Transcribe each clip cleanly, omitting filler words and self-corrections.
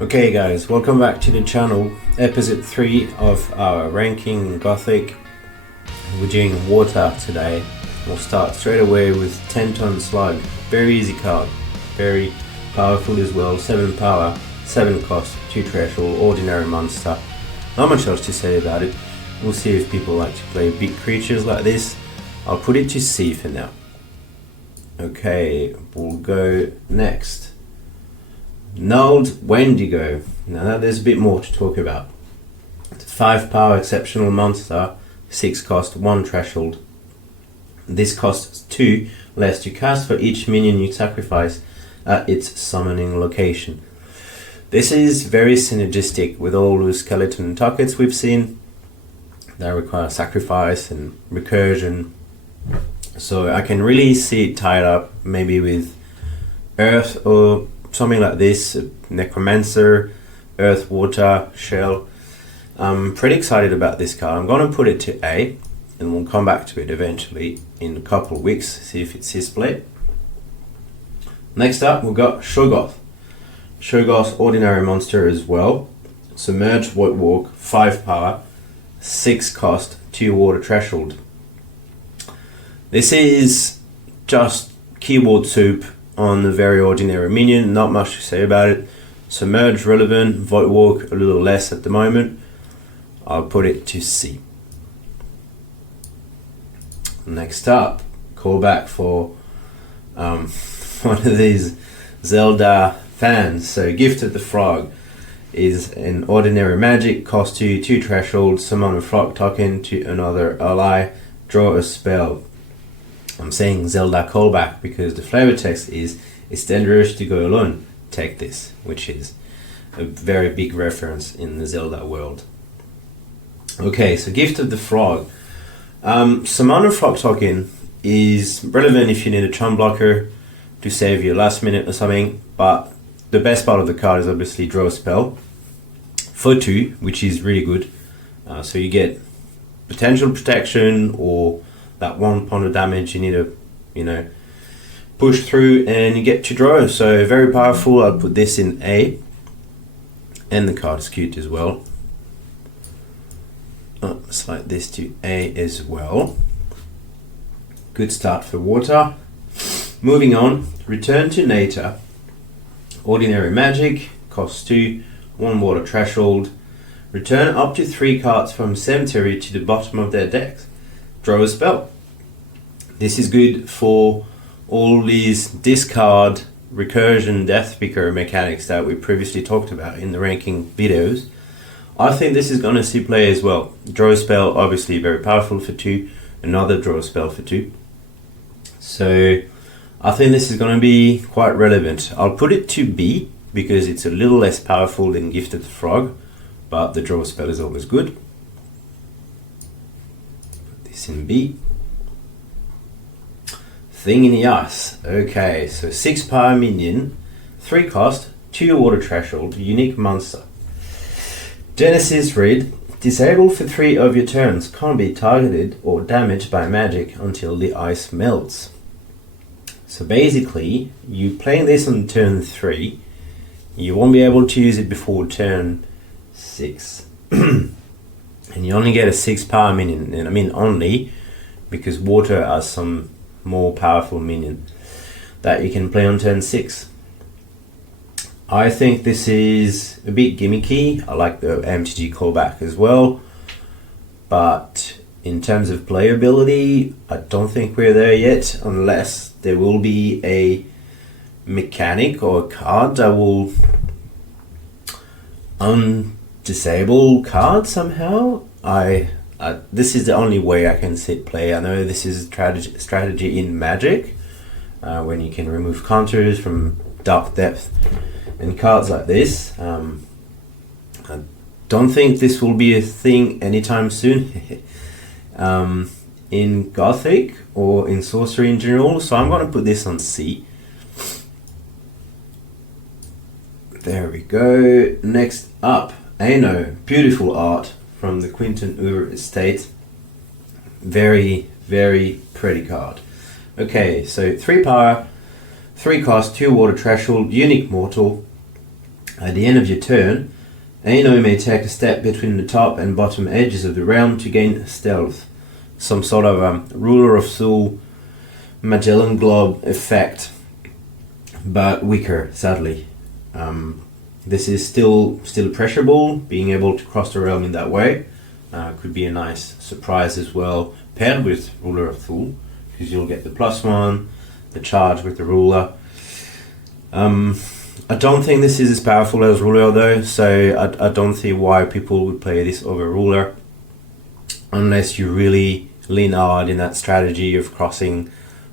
Okay guys, welcome back to the channel, episode 3 of our ranking in Gothic. We're doing water today. We'll start straight away with 10-ton slug. Very easy card, very powerful as well. 7 power, 7 cost, 2 threshold, ordinary monster. Not much else to say about it. We'll see if people like to play big creatures like this. I'll put it to C for now. Okay, we'll go next. Nulled Wendigo. Now there's a bit more to talk about. It's a 5 power exceptional monster, 6 cost, 1 threshold. This costs 2 less to cast for each minion you sacrifice at its summoning location. This is very synergistic with all the skeleton targets we've seen that require sacrifice and recursion. So I can really see it tied up maybe with Earth or something like this, Necromancer, Earth, Water, Shell. I'm pretty excited about this card. I'm going to put it to A, and we'll come back to it eventually in a couple of weeks, see if it's his play. Next up, we've got Shoggoth. Shoggoth, ordinary monster as well. Submerged Void Walk, 5 power, 6 cost, 2 water threshold. This is just keyboard soup on a very ordinary minion, not much to say about it. Submerge relevant, Void Walk a little less at the moment. I'll put it to C. Next up, callback for one of these Zelda fans. So Gifted the Frog is an ordinary magic, cost 2 threshold, summon a frog token to another ally, draw a spell. I'm saying Zelda callback because the flavor text is "It's dangerous to go alone, take this," which is a very big reference in the Zelda world. Okay, so Gift of the Frog. Summon a frog token is relevant if you need a charm blocker to save your last minute or something, but the best part of the card is obviously draw a spell for 2, which is really good. So you get potential protection or that 1 point of damage you need to, push through, and you get to draw. So very powerful. I'll put this in A, and the card is cute as well. Slide this to A as well. Good start for water. Moving on, Return to Nature. Ordinary magic, costs 2, 1 water threshold. Return up to 3 cards from cemetery to the bottom of their decks. Draw a spell. This is good for all these discard, recursion, death picker mechanics that we previously talked about in the ranking videos. I think this is going to see play as well. Draw a spell, obviously very powerful for 2. Another draw a spell for 2. So I think this is going to be quite relevant. I'll put it to B because it's a little less powerful than Gifted Frog, but the draw spell is always good. Put this in B. Thing in the Ass. Okay, so 6 power minion, 3 cost, 2 water threshold, unique monster. Genesis read, disable for 3 of your turns, can't be targeted or damaged by magic until the ice melts. So basically, you playing this on turn 3, you won't be able to use it before turn 6. And you only get a 6 power minion, and I mean only because water has some more powerful minion that you can play on turn 6. I think this is a bit gimmicky. I like the MTG callback as well, but in terms of playability, I don't think we're there yet, unless there will be a mechanic or a card that will undisable card somehow. This is the only way I can see it play. I know this is a strategy in Magic, when you can remove counters from Dark Depth and cards like this. I don't think this will be a thing anytime soon in Gothic or in Sorcery in general, so I'm going to put this on C. There we go. Next up, Ano. Beautiful art from the Quinton Ur estate. Very, very pretty card. Okay, so 3 power, 3 cost, 2 water threshold, unique mortal. At the end of your turn, Aino may take a step between the top and bottom edges of the realm to gain stealth. Some sort of Ruler of Soul Magellan Globe effect, but weaker, sadly. This is still a pressure ball. Being able to cross the realm in that way could be a nice surprise as well, paired with Ruler of Soul, because you'll get the +1, the charge with the ruler. I don't think this is as powerful as ruler though, so I don't see why people would play this over ruler, unless you really lean hard in that strategy of crossing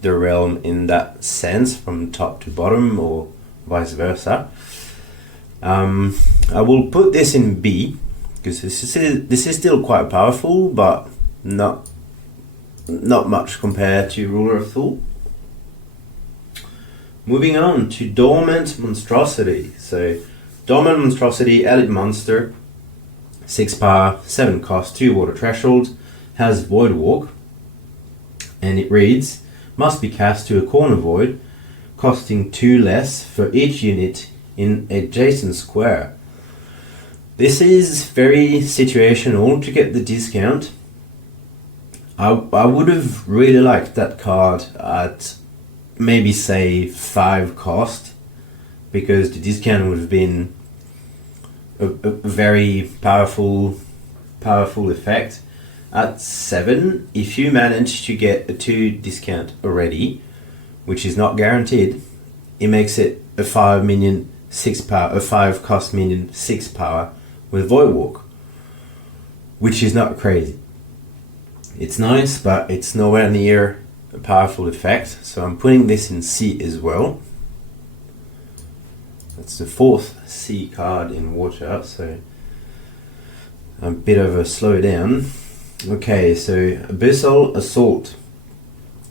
the realm in that sense from top to bottom, or vice versa. I will put this in B, because this is still quite powerful, but not much compared to Ruler of Soul. Moving on to Dormant Monstrosity. So, Dormant Monstrosity, elite monster, 6 power, 7 cost, 2 water threshold, has Void Walk, and it reads, must be cast to a corner void, costing 2 less for each unit in adjacent square. This is very situational to get the discount. I would have really liked that card at maybe say 5 cost, because the discount would have been a very powerful effect. At 7, if you manage to get a 2 discount already, which is not guaranteed, it makes it a 5 minion 6 power, a 5 cost minion 6 power with Void Walk, which is not crazy. It's nice, but it's nowhere near a powerful effect, so I'm putting this in C as well. That's the 4th C card in water, so a bit of a slowdown. Okay, so Abyssal Assault,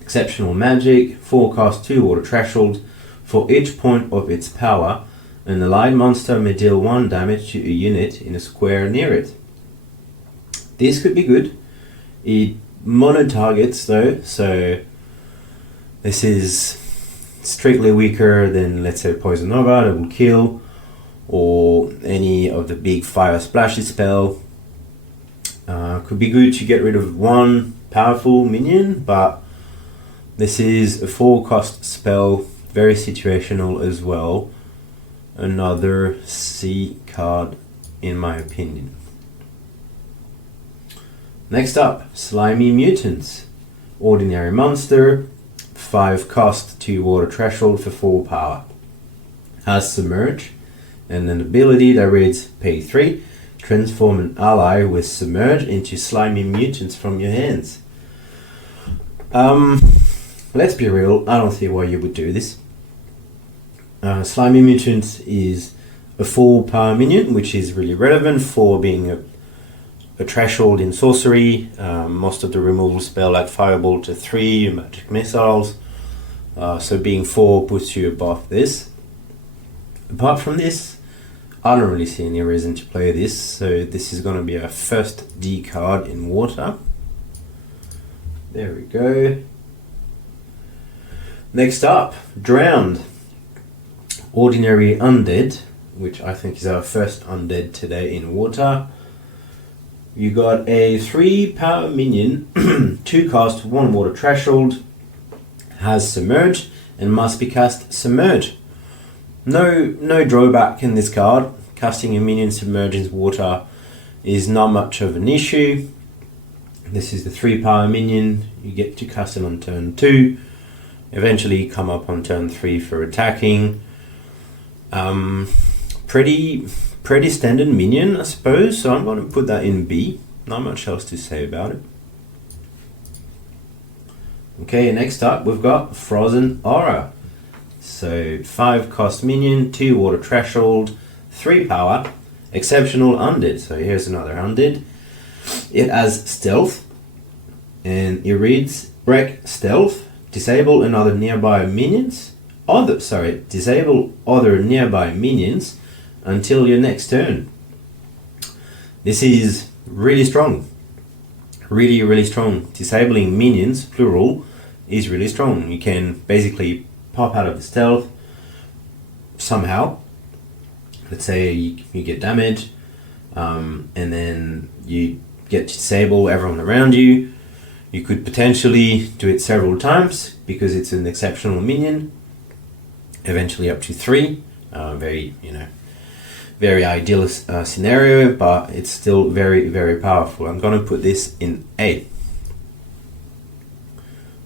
exceptional magic, 4 cost, 2 water threshold. For each point of its power, an allied monster may deal 1 damage to a unit in a square near it. This could be good. It mono targets though, so this is strictly weaker than, let's say, Poison Nova that will kill, or any of the big fire splashy spell. Could be good to get rid of 1 powerful minion, but this is a 4 cost spell, very situational as well. Another C card in my opinion. Next up, Slimy Mutants. Ordinary monster, 5 cost, 2 water threshold for 4 power. Has Submerge, and an ability that reads, pay 3, transform an ally with Submerge into Slimy Mutants from your hands. Let's be real, I don't see why you would do this. Slimy Mutants is a 4 power minion, which is really relevant for being a threshold in Sorcery. Most of the removal spell like Firebolt to 3, magic missiles. So being 4 puts you above this. Apart from this, I don't really see any reason to play this, so this is going to be our first D card in water. There we go. Next up, Drowned. Ordinary Undead, which I think is our first Undead today in water. You got a 3 power minion, 2 cost, 1 water threshold, has Submerge, and must be cast Submerge. No drawback in this card. Casting a minion Submerge in water is not much of an issue. This is the 3 power minion. You get to cast it on turn 2. Eventually come up on turn 3 for attacking. Pretty standard minion, I suppose, so I'm going to put that in B. Not much else to say about it. Okay, next up we've got Frozen Aura. So 5 cost minion, 2 water threshold, 3 power, exceptional undead. So here's another undead. It has stealth, and it reads, break stealth, disable another nearby minions. Disable other nearby minions until your next turn. This is really strong. Really strong. Disabling minions, plural, is really strong. You can basically pop out of the stealth somehow, let's say you get damage, and then you get to disable everyone around you. You could potentially do it several times because it's an exceptional minion, eventually up to 3. Very ideal scenario, but it's still very, very powerful. I'm going to put this in A.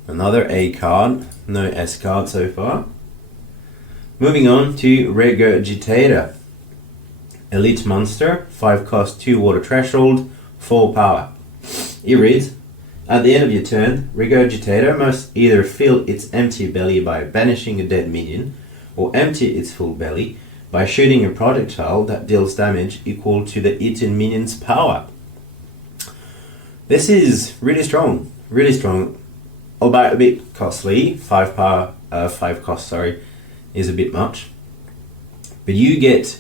Another A card, no S card so far. Moving on to Regurgitator. Elite monster, 5 cost, 2 water threshold, 4 power. It reads, at the end of your turn, Regurgitator must either fill its empty belly by banishing a dead minion, or empty its full belly by shooting a projectile that deals damage equal to the eaten minion's power. This is really strong, albeit a bit costly. 5 cost, is a bit much. But you get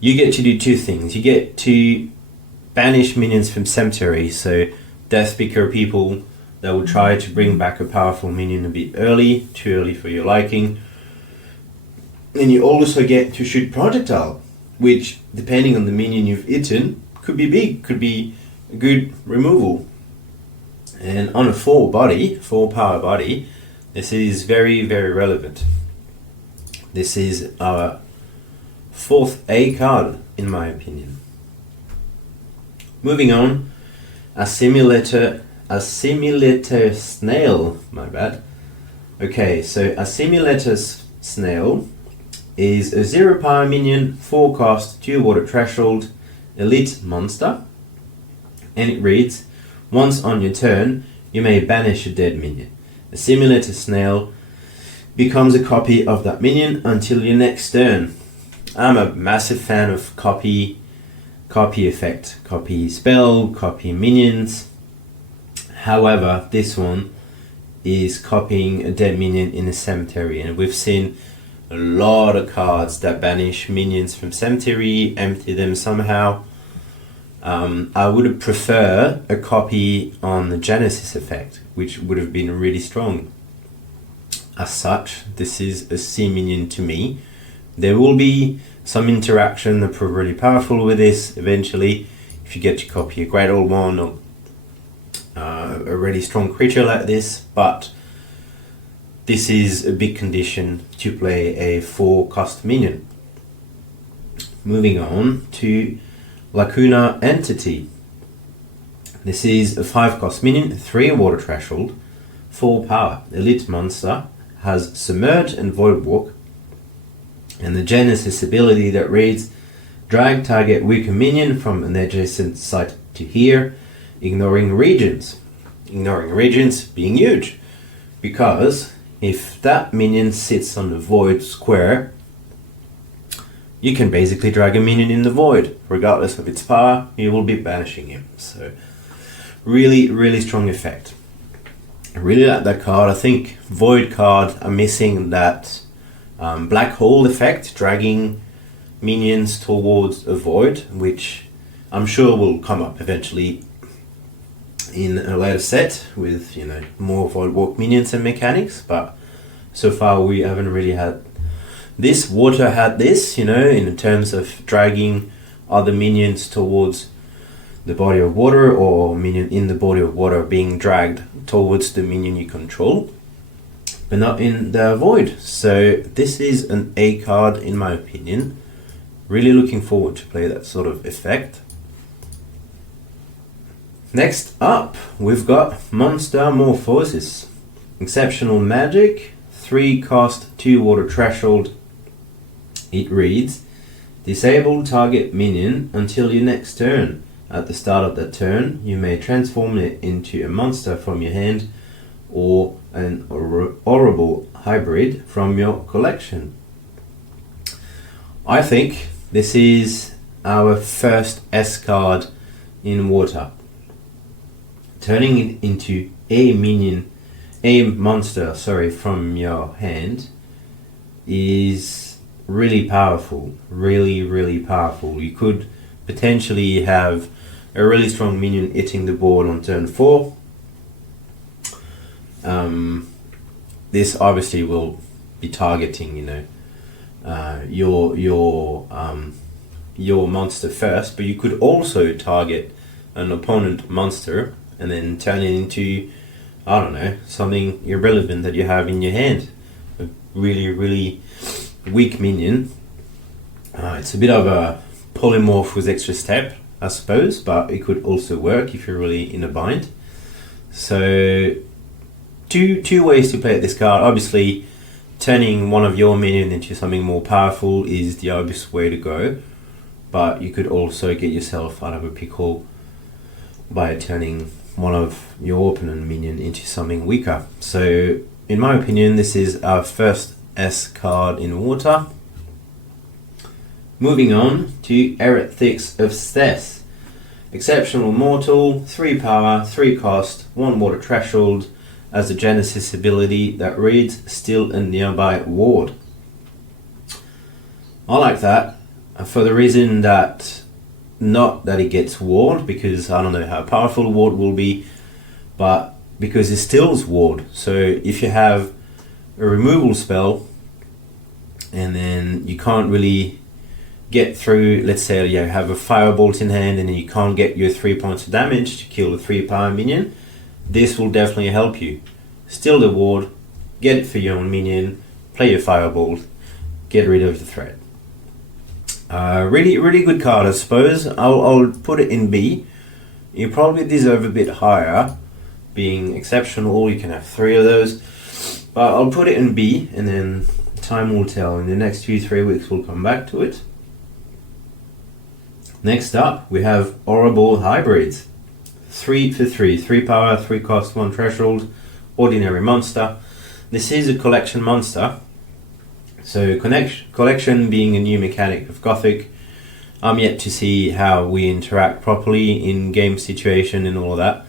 to do 2 things. You get to banish minions from cemetery, so death speaker people that will try to bring back a powerful minion a bit early, too early for your liking. And you also get to shoot projectile, which, depending on the minion you've eaten, could be big, could be a good removal. And on a 4 power body, this is very, very relevant. This is our 4th A card, in my opinion. Moving on, Assimilator Snail, my bad. Okay, so Assimilator Snail is a 0 power minion, 4 cost, 2 water threshold, elite monster, and it reads, once on your turn, you may banish a dead minion. Assimilator Snail becomes a copy of that minion until your next turn. I'm a massive fan of copy effect, copy spell, copy minions. However, this one is copying a dead minion in a cemetery, and we've seen a lot of cards that banish minions from cemetery, empty them somehow. I would prefer a copy on the Genesis effect, which would have been really strong. As such, this is a C minion to me. There will be some interaction that prove really powerful with this eventually, if you get to copy a Great Old One or a really strong creature like this, but this is a big condition to play a 4 cost minion. Moving on to Lacuna Entity. This is a 5 cost minion, 3 water threshold, 4 power. Elite monster, has Submerge and Void Walk, and the Genesis ability that reads, drag target weaker minion from an adjacent site to here, ignoring regions. Ignoring regions being huge, because if that minion sits on the void square, you can basically drag a minion in the void. Regardless of its power, you will be banishing him. So really, really strong effect. I really like that card. I think void card are missing that black hole effect, dragging minions towards a void, which I'm sure will come up eventually in a later set with, more void walk minions and mechanics, but so far we haven't really had this. Water had this, in terms of dragging other minions towards the body of water, or minion in the body of water being dragged towards the minion you control, but not in the void. So this is an A card in my opinion. Really looking forward to play that sort of effect. Next up, we've got Monster Morphosis. Exceptional magic, 3 cost, 2 water threshold. It reads, disable target minion until your next turn. At the start of that turn, you may transform it into a monster from your hand or an horrible hybrid from your collection. I think this is our first S card in water. Turning it into a monster from your hand is really powerful. Really, really powerful. You could potentially have a really strong minion hitting the board on turn 4. This obviously will be targeting, your monster first, but you could also target an opponent monster and then turn it into, I don't know, something irrelevant that you have in your hand. A really weak minion. It's a bit of a polymorph with extra step, I suppose, but it could also work if you're really in a bind. So two ways to play this card. Obviously, turning one of your minions into something more powerful is the obvious way to go, but you could also get yourself out of a pickle by turning one of your opponent minion into something weaker. So in my opinion, this is our first S card in water. Moving on to Heretics of Stess. Exceptional Mortal, 3 power, 3 cost, 1 water threshold, as a Genesis ability that reads Still a Nearby Ward. I like that for the reason that, not that it gets ward, because I don't know how powerful a ward will be, but because it stills ward. So if you have a removal spell and then you can't really get through, let's say you have a firebolt in hand and then you can't get your 3 points of damage to kill a 3 power minion, this will definitely help you. Still the ward, get it for your own minion, play your firebolt, get rid of the threat. Really good card, I suppose. I'll put it in B. You probably deserve a bit higher, being exceptional. You can have 3 of those, but I'll put it in B, and then time will tell. In the next 2-3 weeks, we'll come back to it. Next up, we have Horrible Hybrids. 3 for 3, 3 power, 3 cost, 1 threshold, ordinary monster. This is a collection monster. So collection being a new mechanic of Gothic. I'm yet to see how we interact properly in game situation and all of that.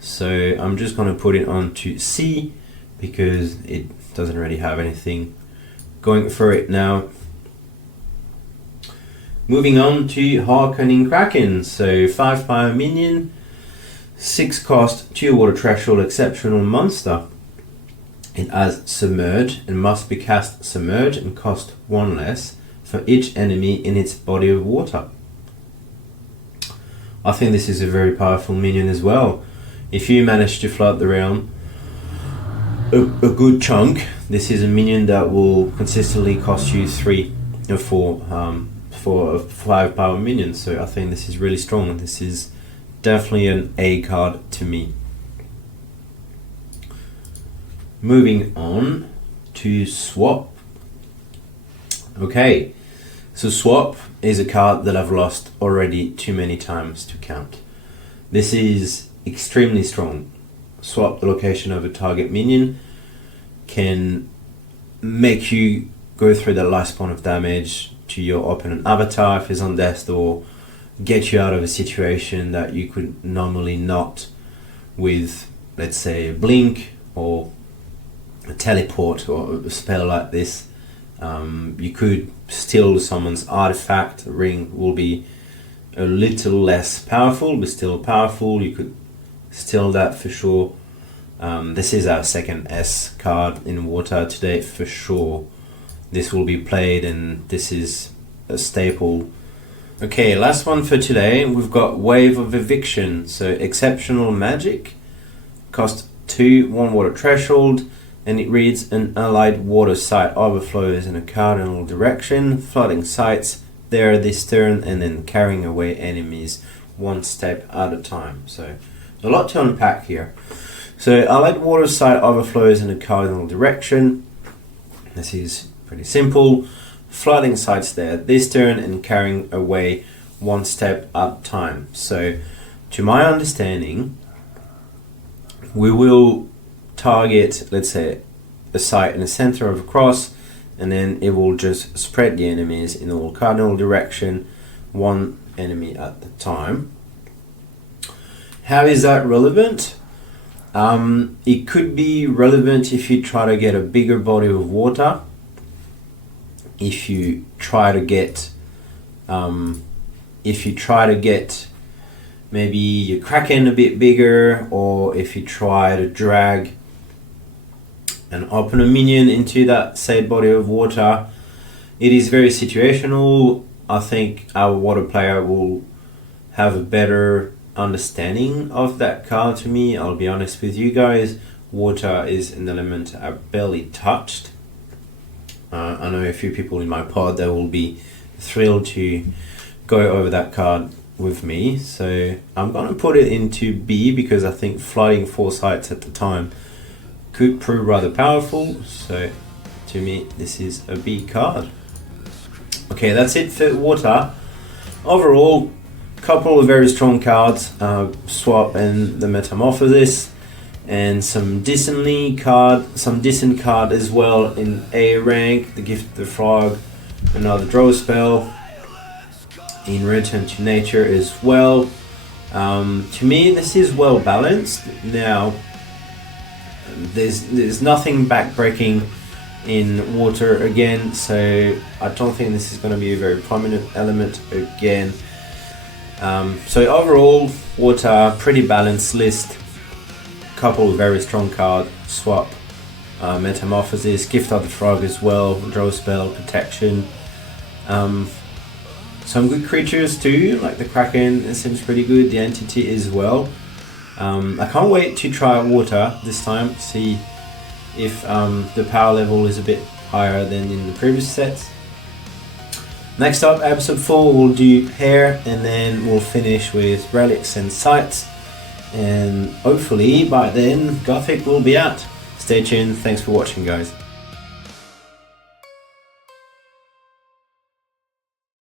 So I'm just going to put it on to C because it doesn't really have anything going for it now. Moving on to Harkonnen Kraken. So 5 power minion, 6 cost, 2 water threshold, exceptional monster. It has Submerge and must be cast Submerge and cost 1 less for each enemy in its body of water. I think this is a very powerful minion as well. If you manage to flood the realm a good chunk, this is a minion that will consistently cost you 3 or 4 for a 5 power minion. So I think this is really strong. This is definitely an A card to me. Moving on to Swap. Okay, so Swap is a card that I've lost already too many times to count. This is extremely strong. Swap the location of a target minion can make you go through the last point of damage to your opponent avatar if it's on death, or get you out of a situation that you could normally not with, let's say, a blink or a teleport or a spell like this. You could steal someone's artifact. The ring will be a little less powerful, but still powerful. You could steal that for sure. This is our second S card in water today for sure. This will be played and this is a staple. Okay, last one for today. We've got Wave of Eviction. So exceptional magic, cost 2, 1 water threshold, and it reads an allied water site overflows in a cardinal direction, flooding sites there this turn and then carrying away enemies 1 step at a time. So a lot to unpack here. So allied water site overflows in a cardinal direction. This is pretty simple. Flooding sites there this turn and carrying away 1 step at a time. So to my understanding, we will target, let's say, a site in the center of a cross, and then it will just spread the enemies in all cardinal direction, 1 enemy at a time. How is that relevant? It could be relevant if you try to get a bigger body of water, if you try to get maybe your Kraken a bit bigger, or if you try to drag and open a minion into that said body of water. It is very situational. I think our water player will have a better understanding of that card to me. I'll be honest with you guys. Water is an element I barely touched. I know a few people in my pod that will be thrilled to go over that card with me. So I'm going to put it into B because I think flooding foresights at the time could prove rather powerful. So to me, this is a B card. Okay, that's it for water. Overall, couple of very strong cards, Swap and the Metamorphosis, and some decent card as well in A rank, the Gift of the Frog, another draw spell, in Return to Nature as well. To me, this is well balanced. Now, there's nothing backbreaking in water again, so I don't think this is going to be a very prominent element again. So overall, water, pretty balanced list. Couple of very strong cards, Swap, Metamorphosis, Gift of the Frog as well, draw spell, protection. Some good creatures too, like the Kraken, it seems pretty good, the Entity as well. I can't wait to try water this time, see if the power level is a bit higher than in the previous sets. Next up, episode 4, we'll do hair, and then we'll finish with relics and sites. And hopefully by then, Gothic will be out. Stay tuned. Thanks for watching, guys.